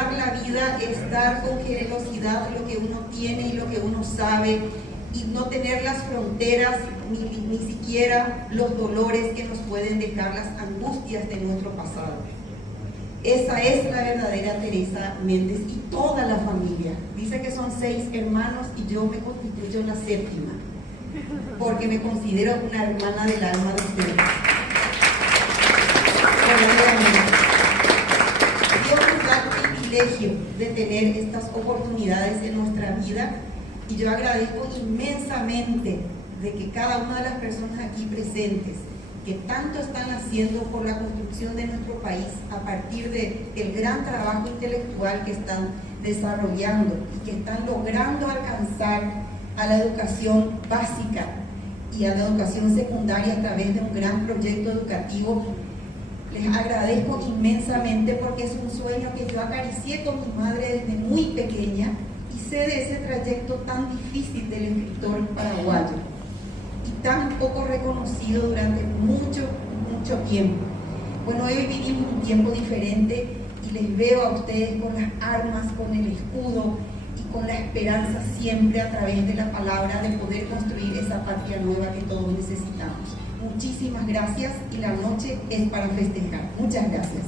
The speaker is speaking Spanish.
dar la vida es dar con generosidad lo que uno tiene y lo que uno sabe, y no tener las fronteras ni siquiera los dolores que nos pueden dejar las angustias de nuestro pasado. Esa es la verdadera Teresa Méndez y toda la familia. Dice que son 6 hermanos y yo me constituyo la 7ª, porque me considero una hermana del alma de ustedes. Dios nos da el privilegio de tener estas oportunidades en nuestra vida, y yo agradezco inmensamente de que cada una de las personas aquí presentes, que tanto están haciendo por la construcción de nuestro país a partir del gran trabajo intelectual que están desarrollando y que están logrando alcanzar a la educación básica y a la educación secundaria a través de un gran proyecto educativo. Les agradezco inmensamente, porque es un sueño que yo acaricié con mi madre desde muy pequeña, y sé de ese trayecto tan difícil del escritor paraguayo y tan poco reconocido durante mucho tiempo. Bueno, hoy vivimos un tiempo diferente y les veo a ustedes con las armas, con el escudo y con la esperanza siempre a través de la palabra de poder construir esa patria nueva que todos necesitamos. Muchísimas gracias, y la noche es para festejar. Muchas gracias.